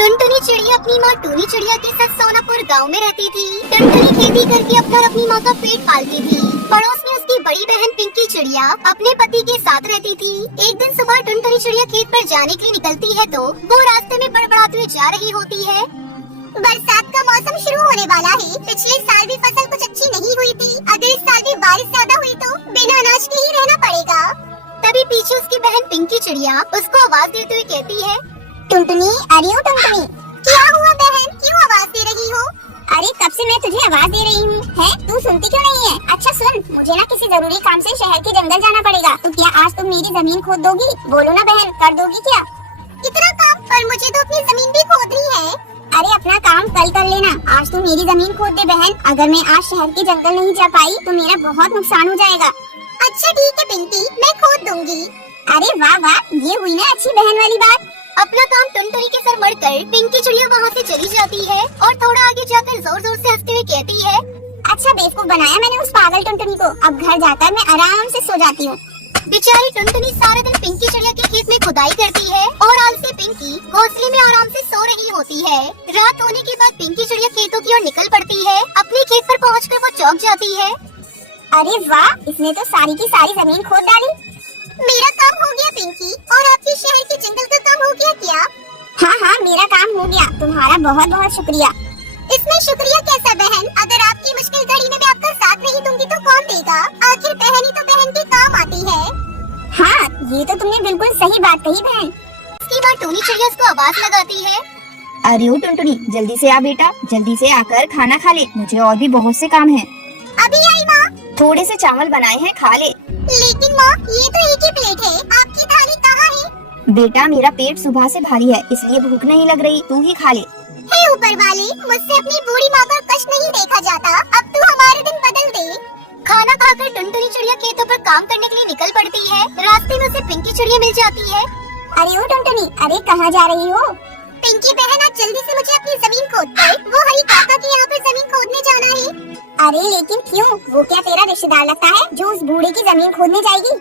टुनटुनी चिड़िया अपनी माँ टूनी चिड़िया के साथ सोनापुर गांव में रहती थी। टुनटुनी खेती करके अपना और अपनी माँ का पेट पालती थी। पड़ोस में उसकी बड़ी बहन पिंकी चिड़िया अपने पति के साथ रहती थी। एक दिन सुबह टुनटुनी चिड़िया खेत पर जाने के लिए निकलती है तो वो रास्ते में बड़बड़ाते हुए जा रही होती है। बरसात का मौसम शुरू होने वाला है। पिछले साल भी फसल कुछ अच्छी नहीं हुई थी। अगर इस साल भी बारिश ज्यादा हुई तो बिना अनाज के ही रहना पड़ेगा। तभी पीछे उसकी बहन पिंकी चिड़िया उसको आवाज देते हुए कहती है, टुनटुनी, अरे ओ टुनटुनी, क्या हुआ बहन, क्यों आवाज दे रही हो? अरे कब से मैं तुझे आवाज दे रही हूँ, है तू सुनती क्यों नहीं है? अच्छा सुन, मुझे ना किसी जरूरी काम से शहर के जंगल जाना पड़ेगा। तो क्या आज तुम मेरी जमीन खोद दोगी? बोलो ना बहन, कर दोगी क्या? इतना काम? पर मुझे तो अपनी जमीन भी खोदनी है। अरे अपना काम कल कर लेना, आज तुम मेरी जमीन खोद दे बहन। अगर मैं आज शहर के जंगल नहीं जा पाई तो मेरा बहुत नुकसान हो जाएगा। अच्छा ठीक है पिंकी, मैं खोद दूंगी। अरे वाह वाह, ये हुई ना अच्छी बहन वाली बात। अपना काम टुनटुनी के सर मड़कर पिंकी चिड़िया वहाँ से चली जाती है और थोड़ा आगे जाकर जोर जोर से हंसते हुए कहती है, अच्छा बेवकूफ बनाया मैंने उस पागल टुनटुनी को। अब घर जाकर मैं आराम से सो जाती हूँ। बेचारी टुनटुनी सारा दिन पिंकी चिड़िया के खेत में खुदाई करती है और आलसी पिंकी घोंसले में आराम से सो रही होती है। रात होने के बाद पिंकी चिड़िया खेतों की ओर निकल पड़ती है। अपने खेत पर पहुंचकर वो चौंक जाती है। अरे वाह, इसने तो सारी की सारी जमीन खोद डाली। मेरा काम हो गया पिंकी, और आपके शहर के जंगल का काम हो गया क्या? हाँ हाँ, मेरा काम हो गया। तुम्हारा बहुत बहुत शुक्रिया। इसमें शुक्रिया कैसा बहन? अगर आपकी मुश्किल घड़ी में मैं आपका साथ नहीं दूंगी तो कौन देगा? आखिर बहन ही तो बहन के काम आती है। हाँ, ये तो तुमने बिल्कुल सही बात कही बहन। उसकी माँ टूनी चिड़िया उसको आवाज लगाती है, अरे ओ टुनटुनी, जल्दी से आ बेटा, जल्दी से आकर खाना खा ले, मुझे और भी बहुत से काम हैं। अभी आई माँ। थोड़े से चावल बनाए हैं, खा ले। लेकिन माँ, ये तो एक ही प्लेट है, आपकी थाली कहाँ है? बेटा मेरा पेट सुबह से भारी है, इसलिए भूख नहीं लग रही, तू ही खा ले। हे ऊपर वाले, मुझसे अपनी बूढ़ी माँ का कष्ट नहीं देखा जाता। अब तू हमारे दिन बदल दे। खाना खाकर टुनटुनी चिड़िया खेतों पर काम करने के लिए निकल पड़ती है। रास्ते में उसे पिंकी चिड़िया मिल जाती है। अरे ओ टुनटुनी, अरे कहाँ जा रही हो? पिंकी बहन, आज जल्दी से मुझे अपनी जमीन खोद दे। वो हरी काका के यहाँ पर जमीन खोदने जाना है। अरे लेकिन क्यों? वो क्या तेरा रिश्तेदार लगता है जो उस बूढ़े की जमीन खोदने जाएगी?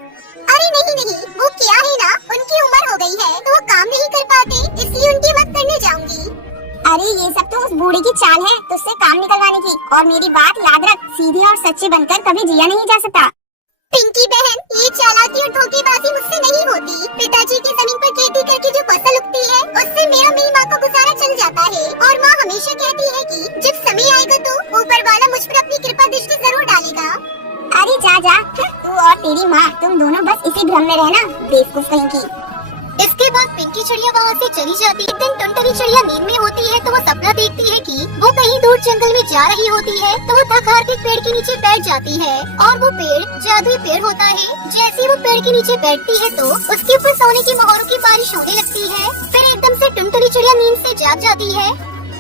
अरे नहीं नहीं, वो क्या है ना, उनकी उम्र हो गई है तो वो काम नहीं कर पाते, इसलिए उनकी मदद करने जाऊंगी। अरे ये सब तो उस बूढ़े की चाल है तुझसे काम निकलवाने की। और मेरी बात याद रख, सीधे और सच्चे बनकर कभी जिया नहीं जा सकता। पिंकी बहन, ये चालाकी और धोखेबाजी मुझसे नहीं होती। पिताजी की जमीन पर खेती करके जो फसल उगती है उससे मेरा मेरी माँ का गुजारा चल जाता है। और माँ हमेशा कहती है कि जब समय आएगा तो ऊपर वाला मुझ पर अपनी कृपा दृष्टि जरूर डालेगा। अरे जा जा, तू और तेरी माँ, तुम दोनों बस इसी भ्रम में रहना, बेवकूफ कहीं की। इसके बाद पिंकी चिड़िया वहाँ से चली जाती है। एक दिन टुनटुनी चिड़िया नींद में होती है तो वो सपना देखती है कि वो कहीं दूर जंगल में जा रही होती है। तो वो थक हार के पेड़ के नीचे बैठ जाती है और वो पेड़ जादुई पेड़ होता है। जैसे ही वो पेड़ के नीचे बैठती है तो उसके ऊपर सोने की मोहरों की बारिश होने लगती है। फिर एकदम से टुनटुनी चिड़िया नींद से जाग जाती है।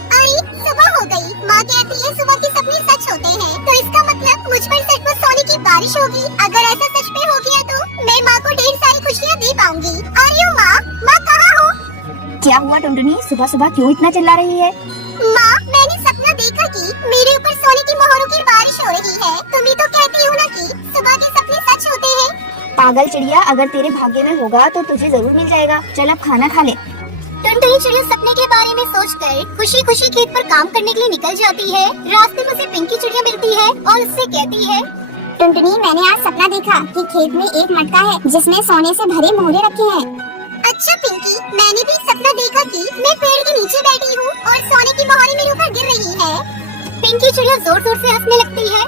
अरे सुबह हो गई। माँ कहती है सुबह के सपने सच होते हैं, तो इसका मतलब मुझ पर सच में सोने की बारिश होगी। अगर ऐसा सच में हो गया तो मैं माँ को ढेर सारी खुशियाँ दे पाऊंगी। अरे माँ, माँ कहाँ हो? क्या हुआ टुनटुनी, सुबह सुबह क्यों इतना चिल्ला रही है? माँ, मैंने सपना देखा कि मेरे ऊपर सोने की मोहरों की बारिश हो रही है। तुम ही तो कहती हो ना कि सुबह के सपने सच होते हैं। पागल चिड़िया, अगर तेरे भाग्य में होगा तो तुझे जरूर मिल जाएगा। चल अब खाना खा ले। टुनटुनी चिड़िया सपने के बारे में सोचकर खुशी खुशी खेत पर काम करने के लिए निकल जाती है। रास्ते में उसे पिंकी चिड़िया मिलती है और उससे कहती है, टुनटुनी, मैंने आज सपना देखा कि खेत में एक मटका है जिसमें सोने से भरे मोहरे रखे हैं। अच्छा पिंकी, मैंने भी सपना देखा कि मैं पेड़ के नीचे बैठी हूँ और सोने की मोहरें मेरे ऊपर गिर रही है। पिंकी चिड़िया जोर जोर से हंसने लगती है।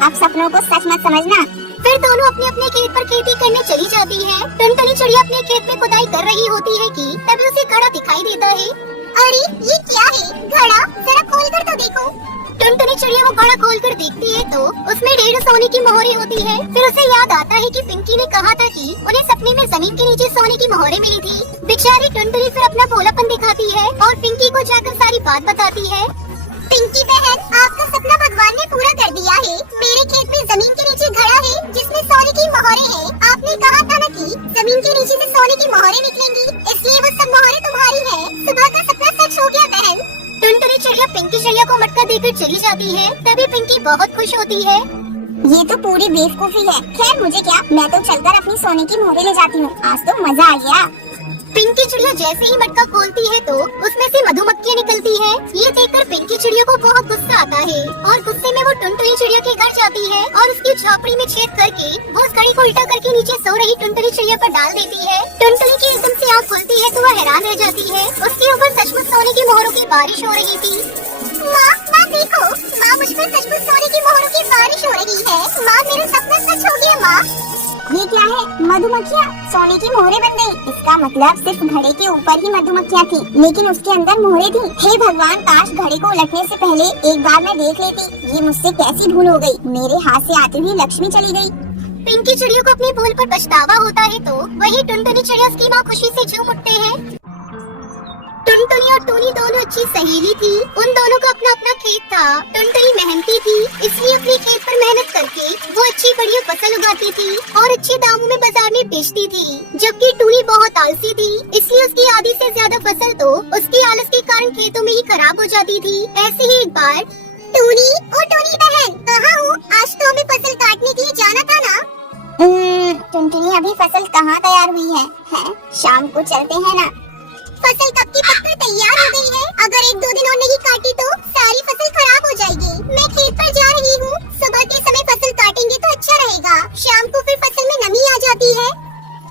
अब सपनों को सच मत समझना। फिर दोनों अपने अपने खेत पर खेती करने चली जाती है। टुनटुनी चिड़िया अपने खेत में खुदाई कर रही होती है कि तभी उसे घड़ा दिखाई देता है। अरे ये क्या है? घड़ा जरा खोल कर तो देखो। टुनटुनी चिड़िया वो घड़ा खोल कर देखती है तो उसमें ढेर सोने की मोहरें होती है। फिर उसे याद आता है कि पिंकी ने कहा था कि उन्हें सपने में जमीन के नीचे सोने की मोहरें मिली थी। बेचारी टुनटुनी फिर अपना भोलापन दिखाती है और पिंकी को जाकर सारी बात बताती है। पिंकी बहन, आपका सपना भगवान ने पूरा कर दिया है। मेरे खेत में जमीन के नीचे घड़ा है जिसमें सोने की मोहरें हैं। आपने कहा था ना कि जमीन के नीचे से सोने की मोहरें निकलेंगी, इसलिए वो सब मोहरें तुम्हारी हैं। सुबह का सपना सच हो गया बहन। टुनटुनी चिड़िया पिंकी चिड़िया को मटका देकर चली जाती है। तभी पिंकी बहुत खुश होती है। ये तो पूरी बेवकूफी है। खैर मुझे क्या, मैं तो चलकर अपनी सोने की मोहरें ले जाती हूँ। आज तो मजा आ गया। पिंकी चिड़िया जैसे ही मटका खोलती है तो उसमें से मधुमक्खियाँ निकलती है। ये देखकर पिंकी चिड़िया को बहुत गुस्सा आता है और गुस्से में वो टुनटुनी चिड़िया के घर जाती है और उसकी झोपड़ी में छेद करके वो उस घड़ी को उल्टा करके नीचे सो रही टुनटुनी चिड़िया पर डाल देती है। टुनटुनी की एकदम से आँख खुलती है तो वह हैरान रह जाती है। उसके ऊपर सचमुच सोने की मोहरों की बारिश हो रही थी। माँ देखो, माँ मुझ पर सचमुच सोने की मोहरों की बारिश हो रही है। माँ मेरा सपना सच हो गया। माँ ये क्या है? मधुमक्खियाँ सोने की मोहरें बन गई। इसका मतलब सिर्फ घड़े के ऊपर ही मधुमक्खियाँ थी, लेकिन उसके अंदर मोहरें थी। हे भगवान, काश घड़े को उलटने से पहले एक बार मैं देख लेती। ये मुझसे कैसी भूल हो गई। मेरे हाथ से आते हुए लक्ष्मी चली गई। पिंकी चिड़िया को अपनी भूल पर पछतावा होता है तो वही टुनटुनी चिड़िया की माँ खुशी से झूम उठते हैं। टुनटुनी और टूनी दोनों अच्छी सहेली थी। उन दोनों का अपना अपना खेत था। टुनटुनी मेहनती थी, इसलिए अपने खेत पर मेहनत करके वो अच्छी बढ़िया फसल उगाती थी और अच्छे दामों में बाजार में बेचती थी। जबकि टूनी बहुत आलसी थी, इसलिए उसकी आधी से ज्यादा फसल तो उसकी आलस के कारण खेतों में ही खराब हो जाती थी। ऐसे ही एक बार टूनी बहन, कहाँ हो? आज तो हमें फसल काटने के लिए जाना था ना। टुनटुनी, अभी फसल कहाँ तैयार हुई है? शाम को चलते हैं ना। फसल कब की पककर तैयार हो गई है। अगर 1-2 दिन और नहीं काटी तो सारी फसल खराब हो जाएगी। मैं खेत पर जा रही हूँ। सुबह के समय फसल काटेंगे तो अच्छा रहेगा। शाम को फिर फसल में नमी आ जाती है।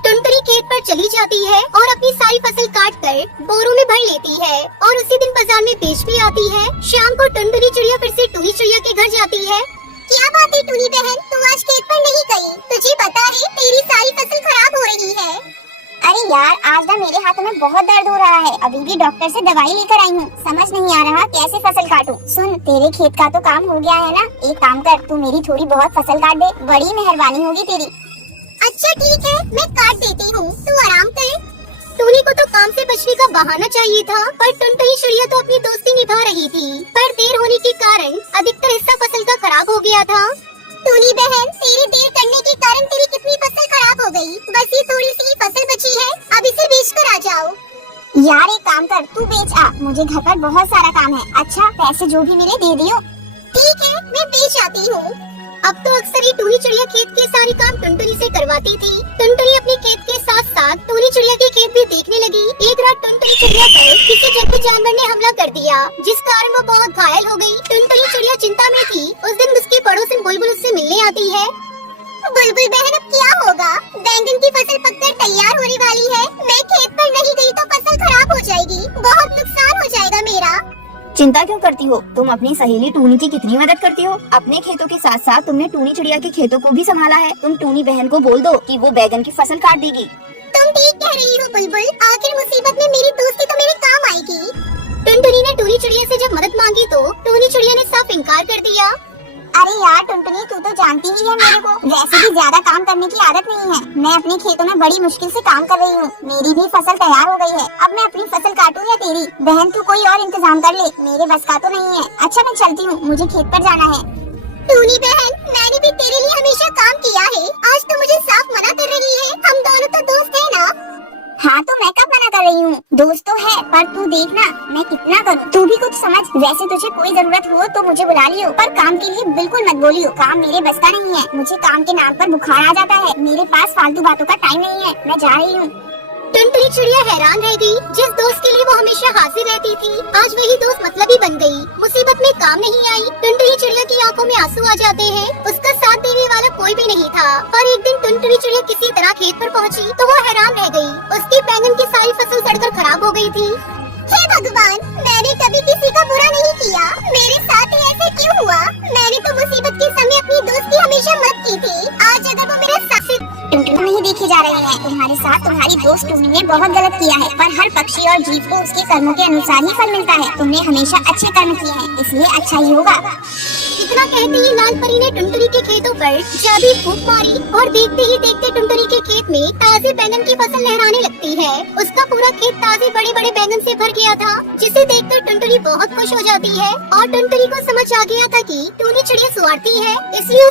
टुनटुनी खेत पर चली जाती है और अपनी सारी फसल काट कर बोरों में भर लेती है और उसी दिन बाजार में बेच भी आती है। शाम को टुनटुनी चिड़िया फिर से टूनी चिड़िया के घर जाती है। क्या बात है टूनी बहन, तू आज खेत पर नहीं गई? तुझे पता है तेरी सारी फसल खराब हो रही है। अरे यार, आज ना मेरे हाथों में बहुत दर्द हो रहा है। अभी भी डॉक्टर से दवाई लेकर आई हूँ। समझ नहीं आ रहा कैसे फसल काटूं। सुन, तेरे खेत का तो काम हो गया है ना। एक काम कर, तू मेरी थोड़ी बहुत फसल काट दे। बड़ी मेहरबानी होगी तेरी। अच्छा ठीक है, मैं काट देती हूँ, तू आराम कर। टूनी को तो काम से बचने का बहाना चाहिए था, पर टुनटुनी चिड़िया तो अपनी दोस्ती निभा रही थी। पर देर होने के कारण अधिकतर हिस्सा फसल का खराब हो गया था। टूनी बहन, तेरी देर करने के कारण तेरी कितनी फसल खराब हो गई। बस ये थोड़ी सी फसल बची है, अब इसे बेच कर आ जाओ। यार एक काम कर, तू बेच आ। मुझे घर पर बहुत सारा काम है। अच्छा, पैसे जो भी मिले दे दियो। ठीक है, मैं बेच आती हूँ। अब तो अक्सर ही टूनी चिड़िया खेत के सारे काम टुनटुनी से करवाती थी। टुनटुनी अपने खेत के साथ साथ टूनी चिड़िया के खेत भी देखने लगी। एक रात टुनटुनी चिड़िया पर किसी जंगली जानवर ने हमला कर दिया, जिस कारण वो बहुत घायल हो गई। टुनटुनी चिड़िया चिंता में थी। उस दिन उसकी पड़ोसन बुलबुल उससे मिलने आती है। बुलबुल बहन, अब क्या होगा? बैंगन की फसल पककर तैयार होने वाली है। मैं खेत पर नहीं गई तो फसल खराब हो जाएगी। बहुत नुकसान हो जाएगा मेरा। चिंता क्यों करती हो? तुम अपनी सहेली टूनी की कितनी मदद करती हो। अपने खेतों के साथ साथ तुमने टूनी चिड़िया के खेतों को भी संभाला है। तुम टूनी बहन को बोल दो कि वो बैगन की फसल काट देगी। तुम ठीक कह रही हो बुलबुल। आखिर मुसीबत में मेरी दोस्ती तो मेरे काम आएगी। टुनटुनी ने टूनी चिड़िया से जब मदद मांगी तो टूनी चिड़िया ने साफ इनकार कर दिया। अरे यार टुनटुनी, तू तो जानती ही है मेरे को वैसे भी ज्यादा काम करने की आदत नहीं है। मैं अपने खेतों में बड़ी मुश्किल से काम कर रही हूँ। मेरी भी फसल तैयार हो गई है। अब मैं अपनी फसल काटूं या तेरी? बहन तू कोई और इंतजाम कर ले, मेरे बस का तो नहीं है। अच्छा मैं चलती हूँ, मुझे खेत पर जाना है। टूनी बहन, मैंने भी तेरे लिए हमेशा काम किया है। आज तो मुझे साफ मना कर रही है। हम दोनों तो दोस्त है ना। हाँ तो मैं कब मना कर रही हूँ? दोस्त तो है, पर तू देखना मैं कितना करूँ। तू भी कुछ समझ। वैसे तुझे कोई जरूरत हो तो मुझे बुला लियो, पर काम के लिए बिल्कुल मत बोलियो। काम मेरे बस का नहीं है। मुझे काम के नाम पर बुखार आ जाता है। मेरे पास फालतू बातों का टाइम नहीं है। मैं जा रही हूँ। टुनटुनी चिड़िया हैरान रह गई। जिस दोस्त के लिए वो हमेशा हाजिर रहती थी, आज वही दोस्त मतलबी बन गई। मुसीबत में काम नहीं आई। टुनटुनी चिड़िया की आंखों में आंसू आ जाते हैं। उसका साथ देने वाला कोई भी नहीं था। पर एक दिन टुनटुनी चिड़िया किसी तरह खेत पर पहुंची तो वो हैरान रह गई। उसकी बैंगन की सारी फसल सड़कर खराब हो गई थी। हे भगवान, मैंने कभी किसी का बुरा नहीं किया। मेरे साथ ही ऐसे क्यों हुआ? मैंने तो मुसीबत के समय अपनी दोस्त की हमेशा मदद की थी। आज अगर वो मेरे साथ टुनटुनी नहीं देखी जा रही है। तुम्हारे साथ तुम्हारी दोस्त टूनी ने बहुत गलत किया है, पर हर पक्षी और जीव को उसके कर्मों के अनुसार ही फल मिलता है। तुमने हमेशा अच्छे कर्म किए हैं, इसलिए अच्छा ही होगा। इतना कहते ही लाल परी ने टुनटुनी के खेतों पर जादुई फूंक मारी और देखते ही देखते टुनटुनी के खेत में ताजे बैंगन की फसल लहराने लगती है। उसका पूरा खेत ताजे बड़े बड़े बैंगन से भर गया था, जिसे देखकर टुनटुनी बहुत खुश हो जाती है। और टुनटुनी को समझ आ गया था कि टूनी चिड़िया स्वार्थी है, इसलिए